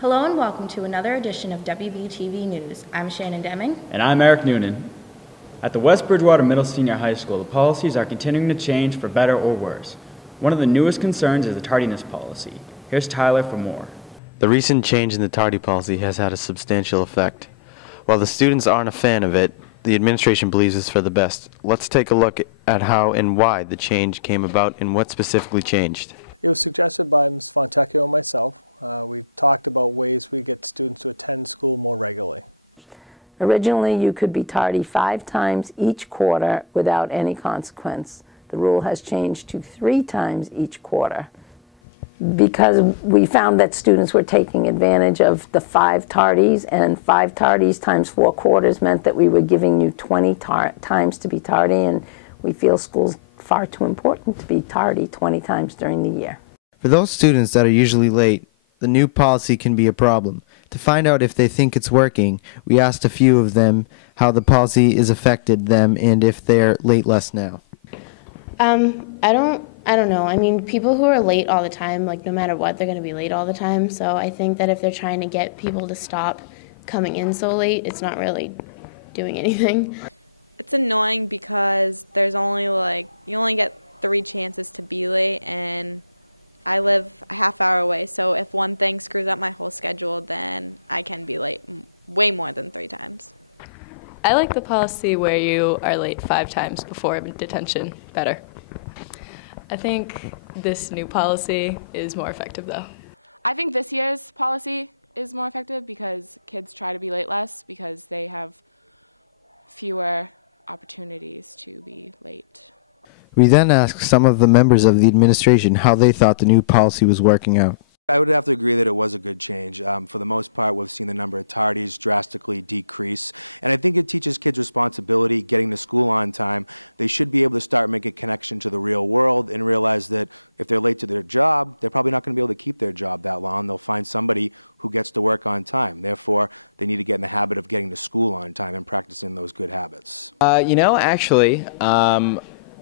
Hello and welcome to another edition of WBTV News. I'm Shannon Deming. And I'm Eric Noonan. At the West Bridgewater Middle Senior High School, the policies are continuing to change for better or worse. One of the newest concerns is the tardiness policy. Here's Tyler for more. The recent change in the tardy policy has had a substantial effect. While the students aren't a fan of it, the administration believes it's for the best. Let's take a look at how and why the change came about and what specifically changed. It was suggested by Ms. Fontecchio and myself. We talked about ways we get students to attend school more regularly. Originally, you could be tardy 5 times each quarter without any consequence. The rule has changed to 3 times each quarter because we found that students were taking advantage of the 5 tardies, and 5 tardies times 4 quarters meant that we were giving you 20 times to be tardy, and we feel school's far too important to be tardy 20 times during the year. For those students that are usually late, the new policy can be a problem. To find out if they think it's working, we asked a few of them how the policy has affected them and if they're late less now. I don't know. I mean, people who are late all the time, like no matter what, they're going to be late all the time. So I think that if they're trying to get people to stop coming in so late, it's not really doing anything. It's annoying because there's only you only get 3 chances to be late, and I live a half hour away, so if one thing screws up my whole schedule, then I can be late way more than 3 times. I like the policy where you are late 5 times before detention better. I think this new policy is more effective, though. I think this year's policy is more effective because kids try to be late less because they have fewer opportunities to be late. We then asked some of the members of the administration how they thought the new policy was working out. I would have to agree that it was a good change. For the most part, we've seen the number of tardies drastically decrease, and I think it teaches kids responsibility, getting to school on time. They should be able to start making a connection to the real world and realize that if they're late to their job, they're probably not going to be able to keep their job that long. They'll find somebody who gets to work on time. Therefore, they need to get in the habit of getting to school on time and practicing those good habits.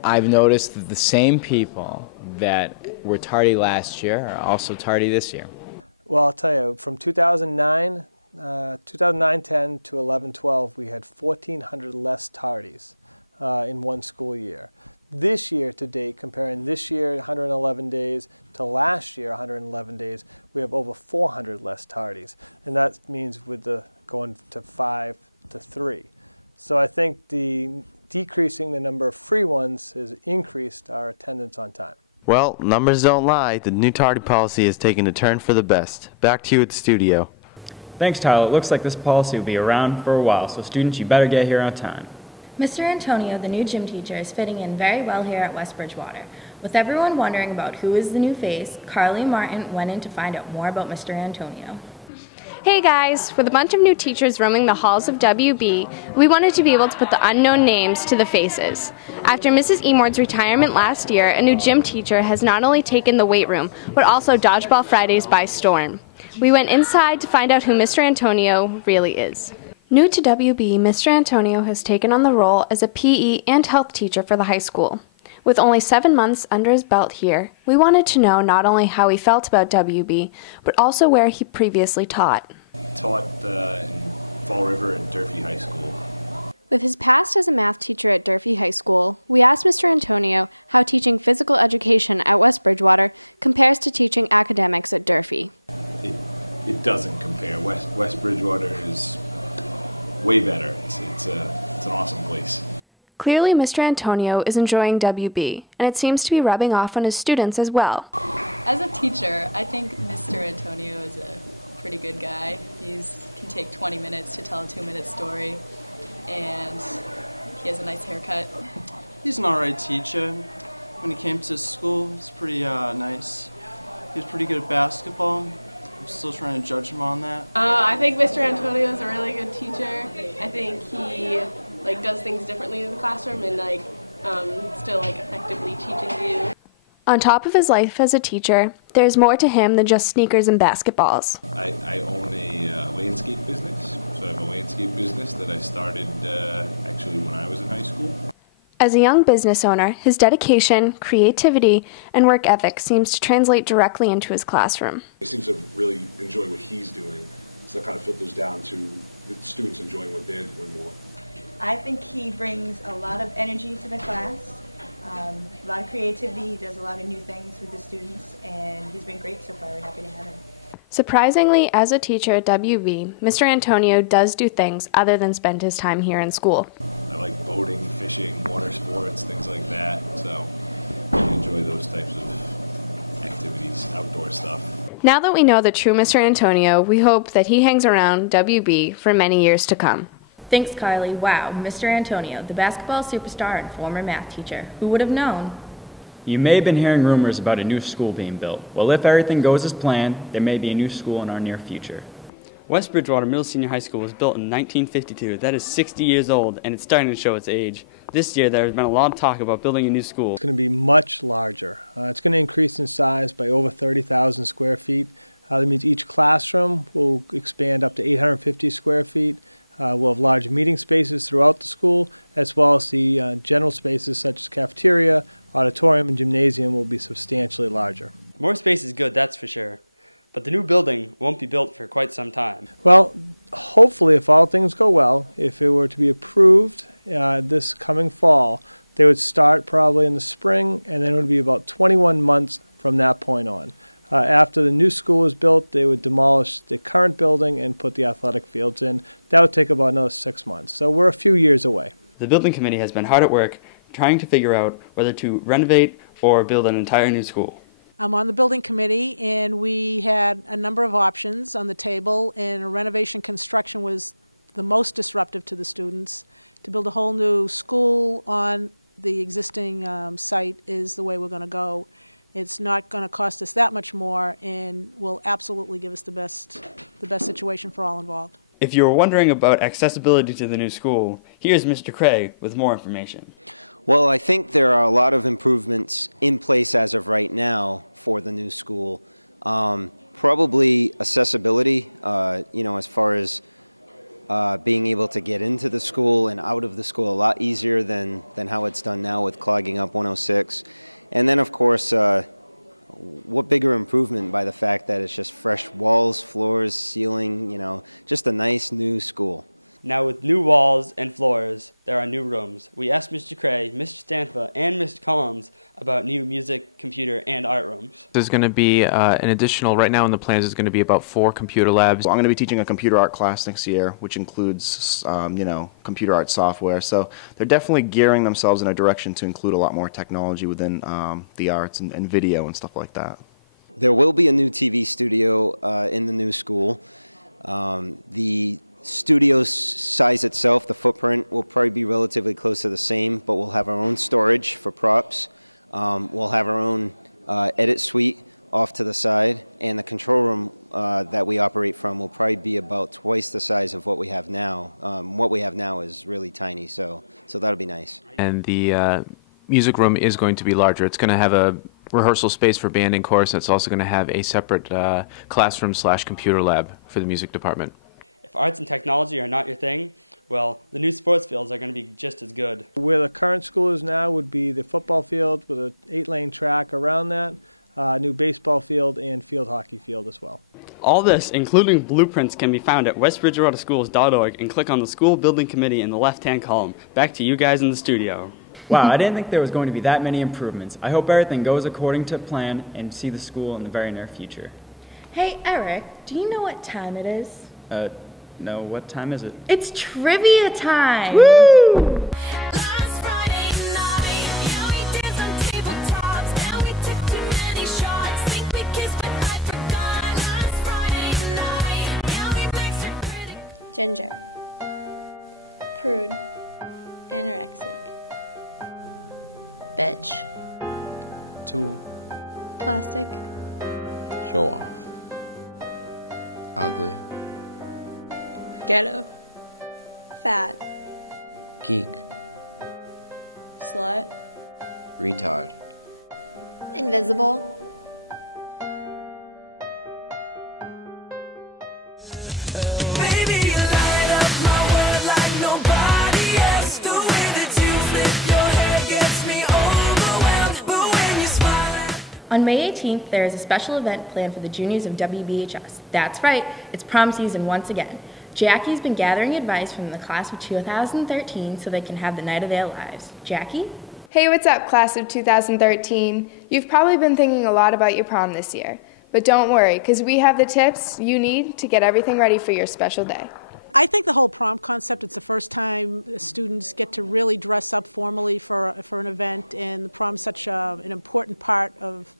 I've noticed that the same people that were tardy last year are also tardy this year. Well, I'll tell you, from 2009-10 to 11-12, we had 1,400 less tardies in one school year. This year to date, comparing this year 111 days to last year 111 days, we have over 400 less tardies, and that means with the going to 5 to 3. So I think decreasing the number of free ones has increased our attendance on time. Well, numbers don't lie. The new tardy policy has taken a turn for the best. Back to you at the studio. Thanks, Tyler. It looks like this policy will be around for a while, so students, you better get here on time. Mr. Antonio, the new gym teacher, is fitting in very well here at West Bridgewater. With everyone wondering about who is the new face, Carly Martin went in to find out more about Mr. Antonio. Hey guys, with a bunch of new teachers roaming the halls of WB, we wanted to be able to put the unknown names to the faces. After Mrs. Emord's retirement last year, a new gym teacher has not only taken the weight room, but also Dodgeball Fridays by storm. We went inside to find out who Mr. Antonio really is. New to WB, Mr. Antonio has taken on the role as a PE and health teacher for the high school. With only 7 months under his belt here, we wanted to know not only how he felt about WB, but also where he previously taught. Taught in Fall River at Durfee High School. With his past as a math teacher at Durfee High School, we asked Mr. Antonio how teaching physical education at West Bridgewater compares to teaching academics at Durfee. It doesn't compare. West Bridgewater is way better. It's an awesome place. Clearly, Mr. Antonio is enjoying WB, and it seems to be rubbing off on his students as well. As a teacher, I think Mr. Antonio is a pretty good guy. He can take 20 minutes to tell a 2-minute story, and he has a nice haircut. He's an alright teacher. When he came to school, he's pretty nice. He was pretty good at basketball. I'm still trying to judge him on that. I think Mr. Antonio is a really good teacher. I think he does things differently in the classroom and still effectively teaches you. On top of his life as a teacher, there's more to him than just sneakers and basketballs. I own a landscape business, so I have a landscape business that I started actually when I was in high school. As a young business owner, his dedication, creativity, and work ethic seems to translate directly into his classroom. He seems to really enjoy what he's doing, so that kind of filters down to the students enjoying what they're doing more. I think he brings a lot of energy to the class, a lot of creativity. He does a lot of new things with the students, and he's been great so far. We're happy to have him. Surprisingly, as a teacher at WB, Mr. Antonio does do things other than spend his time here in school. I like boating, fishing, water sports, things like that, so I enjoy those types of activities, outdoor stuff. Now that we know the true Mr. Antonio, we hope that he hangs around WB for many years to come. Thanks, Carly. Wow, Mr. Antonio, the basketball superstar and former math teacher. Who would have known? You may have been hearing rumors about a new school being built. Well, if everything goes as planned, there may be a new school in our near future. West Bridgewater Middle Senior High School was built in 1952. That is 60 years old, and it's starting to show its age. This year, there has been a lot of talk about building a new school. It's going to be much larger. It's going to increase in size by over 30,000 square feet. That means each classroom will expand up to 850 square feet. We'll have large meeting spaces throughout the school, as well as the general spaces such as cafeteria, auditorium, and gymnasium will be substantially larger. More space is good, that's for sure. But the new building won't be built for quite some time. Well, hopefully, if all things go well, if it were to be approved this coming fall, they would start probably in the spring, and then it would be about 21 months from that point on. After the new school is built, they would demolish the current building and put the athletic fields in. That would take about another 6 months. So we're a few years away. The building committee has been hard at work trying to figure out whether to renovate or build an entire new school. I'm on the building committee, and we had a number of options on the table, and renovation construction was the most disruptive to the students. To build a whole new school on the existing site is the way we're going to go. It's not going to cost us that much more and will absolutely give us the best situation for all involved. If you were wondering about accessibility to the new school, here's Mr. Craig with more information. Well, I think there are a lot of improvements in place as of right now for the new school. Probably accessibility, as far as being able to get into the school and out of the school a lot easier than how it's done now with clogging up 106. And then, of course, what bigger improvement by the fact that it's just fresh walls, floors, ceiling, just a nice new school. Now with new walls and floors, there are new rooms. We asked Mr. Cray, Mr. Stanfa, and Mr. Collins about new music, computer, and art rooms. There's going to be an additional, right now in the plans, is going to be about 4 computer labs. I'm going to be teaching a computer art class next year, which includes, computer art software. So they're definitely gearing themselves in a direction to include a lot more technology within the arts and video and stuff like that. There will be a new TV studio in the new school. The studio size itself, the footprint, will probably be relatively close to the same, but we'll have our own storage for props. We'll have our own edit suite off to the side, and the control room that we operate from will probably be about twice the size of what we have now. What we have now is really tiny, so that'll be nice. And the music room is going to be larger. It's going to have a rehearsal space for band and chorus, and it's also going to have a separate classroom/computer lab for the music department. If arts and technology are not your thing, well, the new sports fields are going to be just as good. Where the current school is now would be the football field with an 8-lane track around that, new baseball field, and field hockey field as well. All this, including blueprints, can be found at westbridgewaterschools.org, and click on the School Building Committee in the left-hand column. Back to you guys in the studio. Wow, I didn't think there was going to be that many improvements. I hope everything goes according to plan and see the school in the very near future. Hey, Eric, do you know what time it is? No, what time is it? It's trivia time! Woo! Ginger. Prude. Anorexic. Bitch. Tool. Plastic. Show off. Ugly. Ghetto. Fat. Geek. Slut. Retard. Invisible. Baby, you light up my world like nobody else. The way that you flip your hair. On May 18th, there is a special event planned for the juniors of WBHS. That's right, it's prom season once again. Jackie's been gathering advice from the class of 2013 so they can have the night of their lives. Jackie? Hey, what's up, class of 2013? You've probably been thinking a lot about your prom this year. But don't worry, because we have the tips you need to get everything ready for your special day. I think the whole prom concept, it's the first time students get to really dress up formally for an event, and the prom's such an important part of,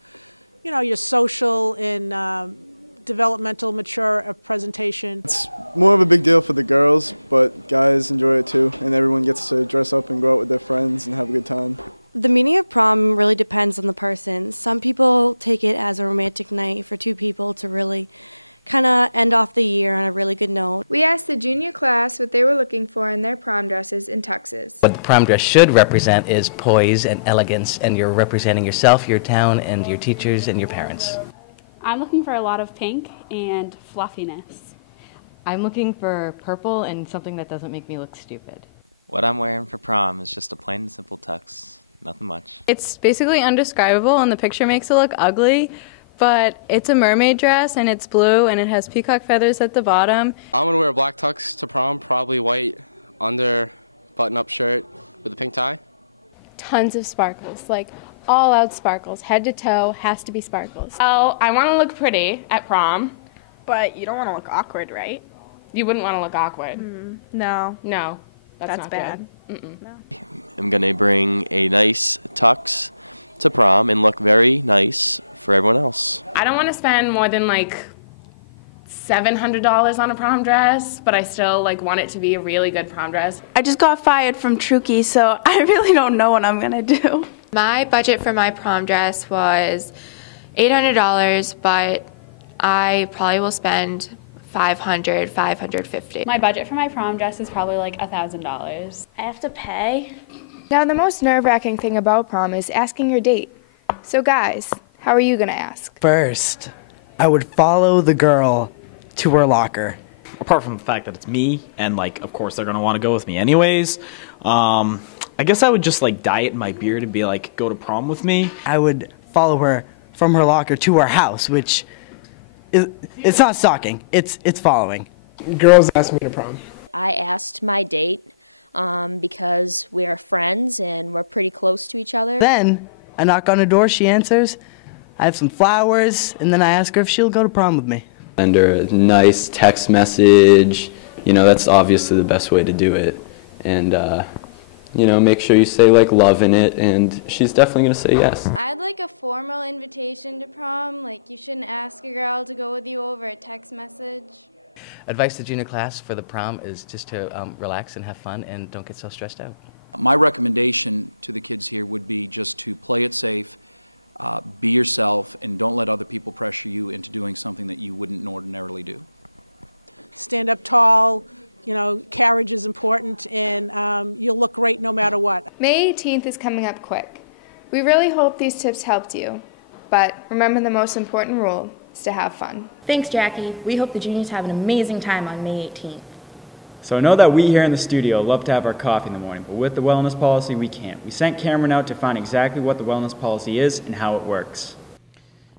you know, your social and developmental, mature presentation. It's more of a big deal for the girls, but guys enjoy it too, and everyone gets to dress up and go out with their friends and have a good time. The meaning of prom really depends on the person. Some people take it as a romantic night for two people to really kind of end off the year on a really good note. We asked the junior class what they were looking for in their prom dresses and tuxes. What the prom dress should represent is poise and elegance, and you're representing yourself, your town, and your teachers and your parents. I'm looking for a lot of pink and fluffiness. I'm looking for purple and something that doesn't make me look stupid. What I'm wearing for prom is just a plain and simple tux. Nothing much. It's basically undescribable, and the picture makes it look ugly. But it's a mermaid dress, and it's blue, and it has peacock feathers at the bottom. I'm going to wear a black tux to prom, probably white under button-up shirt with a pink tie. Tons of sparkles, like all-out sparkles, head to toe, has to be sparkles. Oh, I want to look pretty at prom. But you don't want to look awkward, right? You wouldn't want to look awkward. No. No, that's not bad. Good. No. I'm going to bring a nice tux to prom and look very nice for everyone else. I don't want to spend more than like $700 on a prom dress, but I still want it to be a really good prom dress. I just got fired from Truckee, so I really don't know what I'm gonna do. My budget for my prom dress was $800, but I probably will spend $500, $550. My budget for my prom dress is probably like $1,000. I have to pay? Now, the most nerve-wracking thing about prom is asking your date. So guys, how are you going to ask? First, I would follow the girl to her locker. Apart from the fact that it's me, and of course they're gonna want to go with me anyways, I guess I would just diet my beard and be go to prom with me. I would follow her from her locker to her house, which it's not stalking, it's following. Girls ask me to prom. I asked my date because we are friends and we're pretty close to each other. Then I knock on her door, she answers, I have some flowers, and then I ask her if she'll go to prom with me. Send her a nice text message, that's obviously the best way to do it. And, make sure you say love in it, and she's definitely going to say yes. I'd like a formal invitation to prom. You shouldn't ask a girl to go with you over a text message. Advice to junior class for the prom is just to relax and have fun and don't get so stressed out. My recommendation to the kids here would be just to play it safe, be yourself, and don't let other people pressure you into doing something that you wouldn't ordinarily do. Stand up tall, carriage is important, and you'll look great no matter what. May 18th is coming up quick. We really hope these tips helped you, but remember the most important rule is to have fun. Thanks, Jackie. We hope the juniors have an amazing time on May 18th. So I know that we here in the studio love to have our coffee in the morning, but with the wellness policy, we can't. We sent Cameron out to find exactly what the wellness policy is and how it works.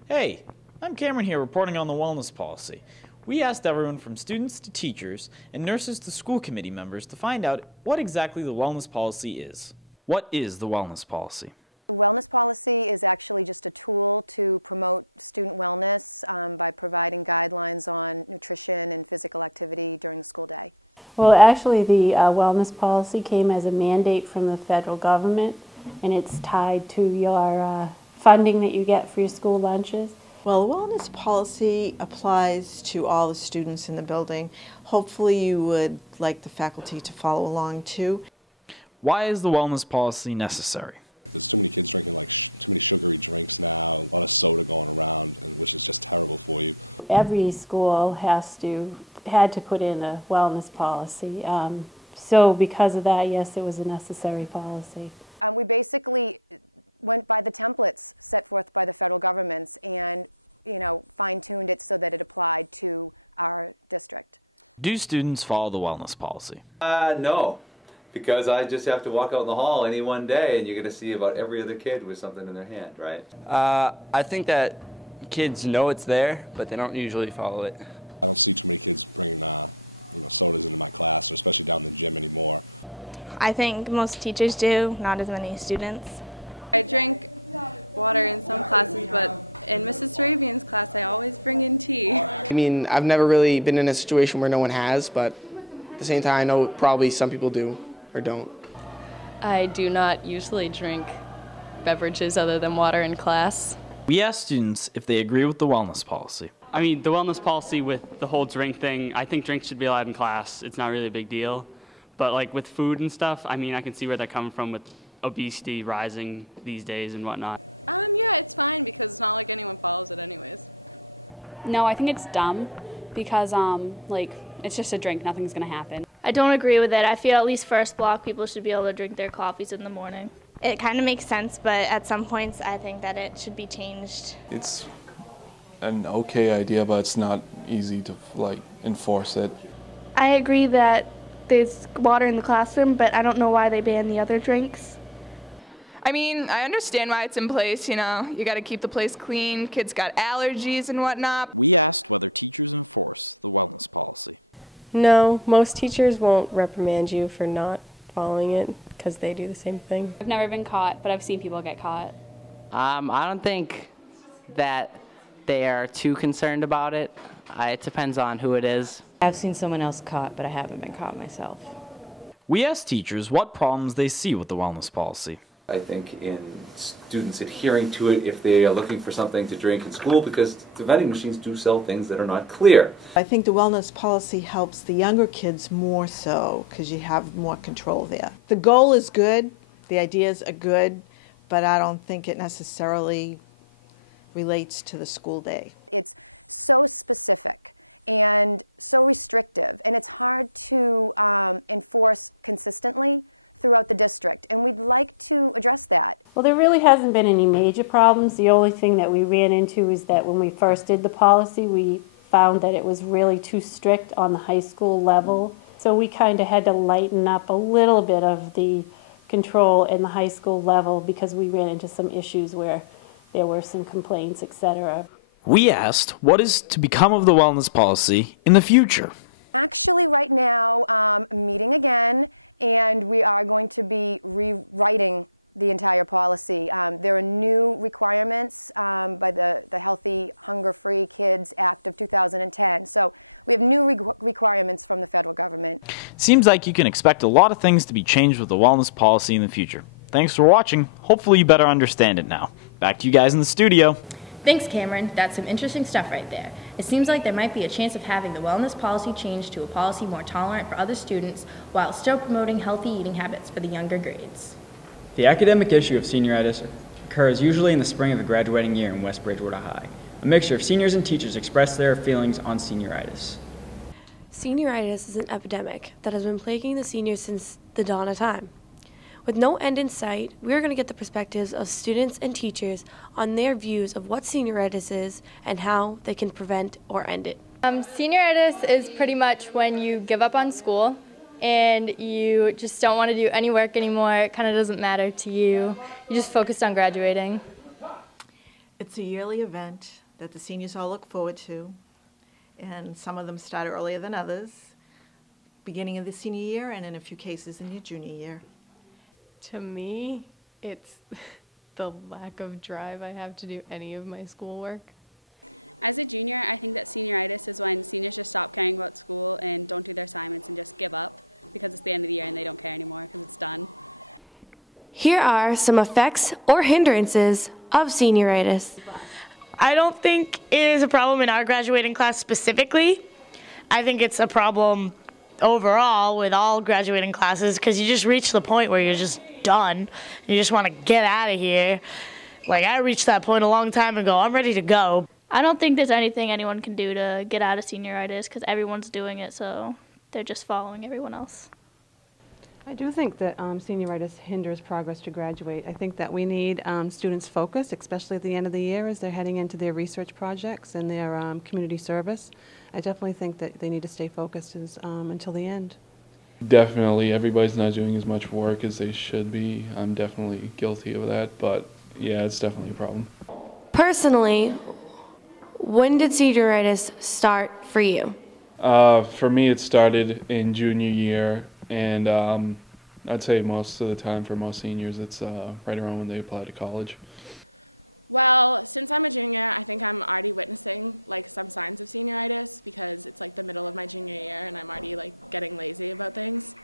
Hey, I'm Cameron here reporting on the wellness policy. We asked everyone from students to teachers and nurses to school committee members to find out what exactly the wellness policy is. What is the wellness policy? The wellness policy is actually just a tool to promote student wellness by providing guidelines on nutrition and physical activity during the school day. Well, actually, the wellness policy came as a mandate from the federal government, and it's tied to your funding that you get for your school lunches. Well, the wellness policy applies to all the students in the building. Hopefully you would like the faculty to follow along too. Why is the wellness policy necessary? There's too many kids drinking too many sugary drinks now, a lot of soda going around, which is just terrible for you. Every school had to put in a wellness policy. So because of that, yes, it was a necessary policy. We basically went by the templates set forth by the federal governments and, fine-tuned it so that it applied to our district. Do students follow the wellness policy? No. because I just have to walk out in the hall any one day and you're going to see about every other kid with something in their hand, right? I think that kids know it's there, but they don't usually follow it. I don't see too many kids bringing sodas into my class, or especially down in the gym anymore. I think most teachers do, not as many students. I drink water in some classes, but in Mrs. Sarabian's class I always bring in tea. I mean, I've never really been in a situation where no one has, but at the same time I know probably some people do or don't. I do not usually drink beverages other than water in class. We asked students if they agree with the wellness policy. I mean, the wellness policy with the whole drink thing, I think drinks should be allowed in class. It's not really a big deal. But like with food and stuff, I mean, I can see where they're coming from with obesity rising these days and whatnot. Yeah, it's fine because it's not like anyone follows it anyways. No, I think it's dumb because it's just a drink, nothing's gonna happen. I don't agree with it. I feel at least first block people should be able to drink their coffees in the morning. It kind of makes sense, but at some points I think that it should be changed. It's an okay idea, but it's not easy to enforce it. I agree that there's water in the classroom, but I don't know why they ban the other drinks. I mean, I understand why it's in place, you got to keep the place clean, kids got allergies and whatnot. We asked whether teachers enforce the wellness policy. No, most teachers won't reprimand you for not following it because they do the same thing. I've never been caught, but I've seen people get caught. I don't think that they are too concerned about it. It depends on who it is. I've seen someone else caught, but I haven't been caught myself. We asked teachers what problems they see with the wellness policy. I think in students adhering to it if they are looking for something to drink in school, because the vending machines do sell things that are not clear. I think the wellness policy helps the younger kids more so because you have more control there. The goal is good, the ideas are good, but I don't think it necessarily relates to the school day. It's so specific and so restrictive, and it's hard to enforce consistently throughout the district, and we'd like to address that. Well, there really hasn't been any major problems. The only thing that we ran into is that when we first did the policy, we found that it was really too strict on the high school level. So we kind of had to lighten up a little bit of the control in the high school level because we ran into some issues where there were some complaints, etc. We asked what is to become of the wellness policy in the future. Actually, right now, meeting again, and we are going to be rewriting the entire policy. There are new requirements by the Healthy Hunger-Free Kids Act of 2010. So we have new requirements from the federal government. Seems like you can expect a lot of things to be changed with the wellness policy in the future. Thanks for watching. Hopefully you better understand it now. Back to you guys in the studio. Thanks, Cameron. That's some interesting stuff right there. It seems like there might be a chance of having the wellness policy changed to a policy more tolerant for other students while still promoting healthy eating habits for the younger grades. The academic issue of senioritis occurs usually in the spring of the graduating year in West Bridgewater High. A mixture of seniors and teachers express their feelings on senioritis. Senioritis is an epidemic that has been plaguing the seniors since the dawn of time. With no end in sight, we are going to get the perspectives of students and teachers on their views of what senioritis is and how they can prevent or end it. Senioritis is pretty much when you give up on school and you just don't want to do any work anymore. It kind of doesn't matter to you. You're just focused on graduating. It's a yearly event that the seniors all look forward to, and some of them start earlier than others, beginning of the senior year and in a few cases in your junior year. To me, it's the lack of drive I have to do any of my schoolwork. As a junior, I think that senioritis is when seniors just stop caring about school and don't do their assignments and just give up because it's the end of the year and they don't care anymore because it's done. Here are some effects or hindrances of senioritis. I don't think it is a problem in our graduating class specifically. I think it's a problem overall with all graduating classes because you just reach the point where you're just done. You just want to get out of here. Like, I reached that point a long time ago. I'm ready to go. I don't think there's anything anyone can do to get out of senioritis because everyone's doing it, so they're just following everyone else. I do think that senioritis hinders progress to graduate. I think that we need students focused, especially at the end of the year as they're heading into their research projects and their community service. I definitely think that they need to stay focused until the end. Definitely, everybody's not doing as much work as they should be. I'm definitely guilty of that, but yeah, it's definitely a problem. Personally, when did senioritis start for you? For me, it started in junior year, and I'd say most of the time for most seniors, it's right around when they apply to college. Well, since I'm a junior, I think I'm already witnessing like some signs of senioritis because it's like the middle of my junior year and I'm already like getting lazy about things.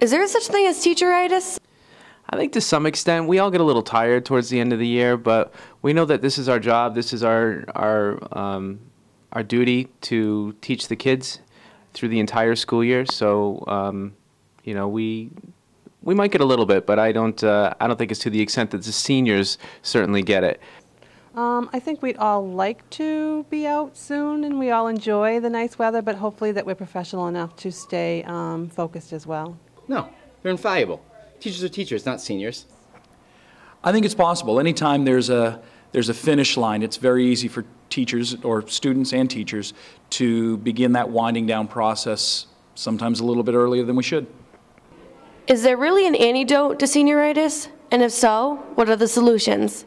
Is there such thing as teacheritis? I think to some extent we all get a little tired towards the end of the year, but we know that this is our job, this is our duty to teach the kids through the entire school year. So you know, we might get a little bit, but I don't think it's to the extent that the seniors certainly get it. I think we'd all like to be out soon, and we all enjoy the nice weather, but hopefully that we're professional enough to stay focused as well. No, they're invaluable. Teachers are teachers, not seniors. I think it's possible. Anytime there's a finish line, it's very easy for teachers or students and teachers to begin that winding down process sometimes a little bit earlier than we should. Is there really an antidote to senioritis? And if so, what are the solutions?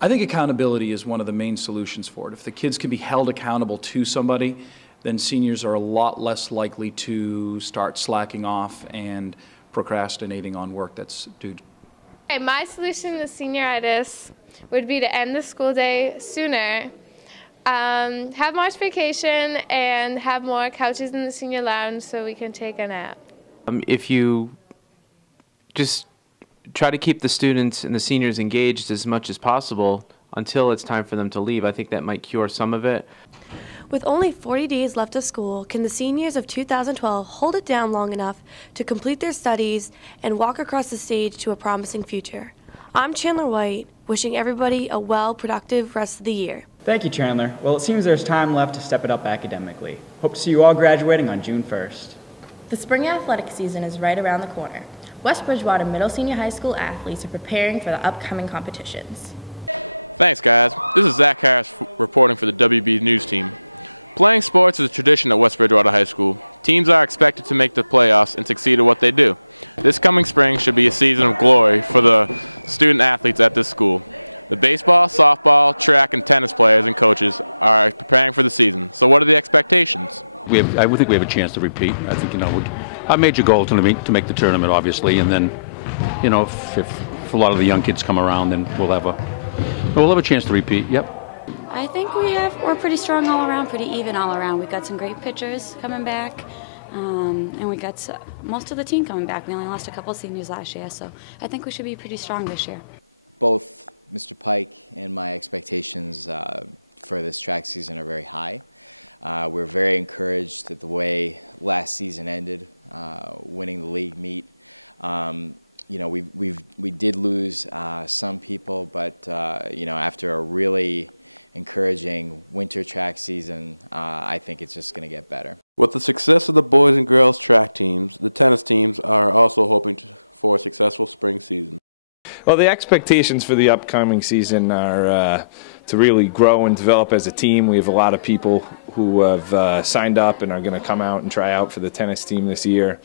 I think accountability is one of the main solutions for it. If the kids can be held accountable to somebody, then seniors are a lot less likely to start slacking off and procrastinating on work that's due. Okay, my solution to senioritis would be to end the school day sooner, have March vacation, and have more couches in the senior lounge so we can take a nap. If you just try to keep the students and the seniors engaged as much as possible until it's time for them to leave, I think that might cure some of it. With only 40 days left of school, can the seniors of 2012 hold it down long enough to complete their studies and walk across the stage to a promising future? I'm Chandler White, wishing everybody a well-productive rest of the year. Thank you, Chandler. Well, it seems there's time left to step it up academically. Hope to see you all graduating on June 1st. The spring athletic season is right around the corner. West Bridgewater Middle Senior High School athletes are preparing for the upcoming competitions. Thanks, guys. This is Zach Harris reporting for the WB News team. Playing sports is a tradition at West Bridgewater High School. Teams are expected to make the playoffs and succeed at what they do. This coming spring should be a season of glory for the student athletes at this school. The baseball, softball, track, and tennis players and coaches are preparing for the season. So what are the expectations? I would think we have a chance to repeat. I think, you know, our major goal to make the tournament, obviously, and then, you know, if a lot of the young kids come around, then we'll have a chance to repeat. Yep. I think we're pretty strong all around, pretty even all around. We've got some great pitchers coming back, and we got most of the team coming back. We only lost a couple seniors last year, so I think we should be pretty strong this year. Both Mr. Pike and my expectations for this track season are very high. We're very encouraged at the way last season ended, winning the league meet. You know, we did lose some people, but you know, after a really encouraging winter track season, I think it's just going to get better. With the success of the boys and girls track teams, the tennis teams are also hoping for a successful spring season. Well, the expectations for the upcoming season are to really grow and develop as a team. We have a lot of people who have signed up and are going to come out and try out for the tennis team this year.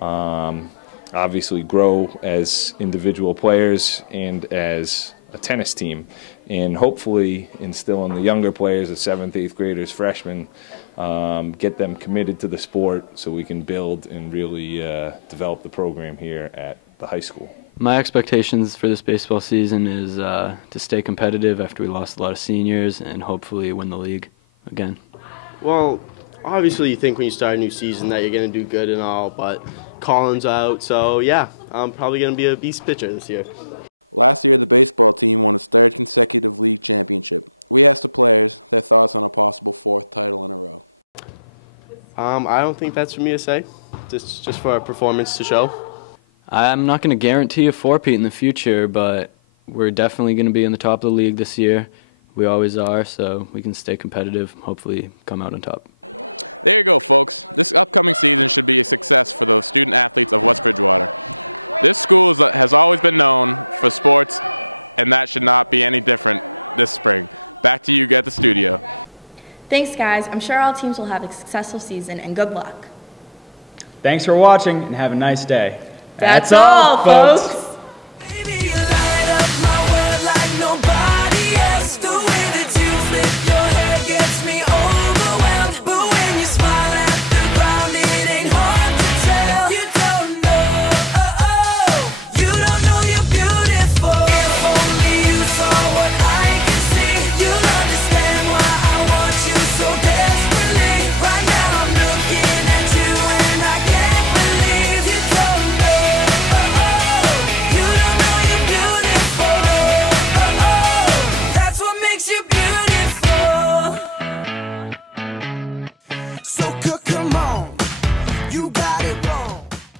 Obviously grow as individual players and as a tennis team, and hopefully instill in the younger players, the 7th, 8th graders, freshmen, get them committed to the sport so we can build and really develop the program here at the high school. My expectations for this baseball season is to stay competitive after we lost a lot of seniors and hopefully win the league again. Well, obviously you think when you start a new season that you're going to do good and all, but Colin's out, so yeah, I'm probably going to be a beast pitcher this year. Last year, the baseball team won its 3rd consecutive league championship. We asked the players their thoughts on a possible 4th title in a row. I don't think that's for me to say. It's just for our performance to show. I'm not going to guarantee a 4-peat in the future, but we're definitely going to be in the top of the league this year. We always are, so we can stay competitive, hopefully come out on top. There you go, folks. This upcoming season should be a success for the student athletes of West Bridgewater. This school has always been known for sports, and that should not be any different this spring. Back to you at the studio. Thanks, guys. I'm sure all teams will have a successful season, and good luck. Thanks for watching and have a nice day. That's all, folks.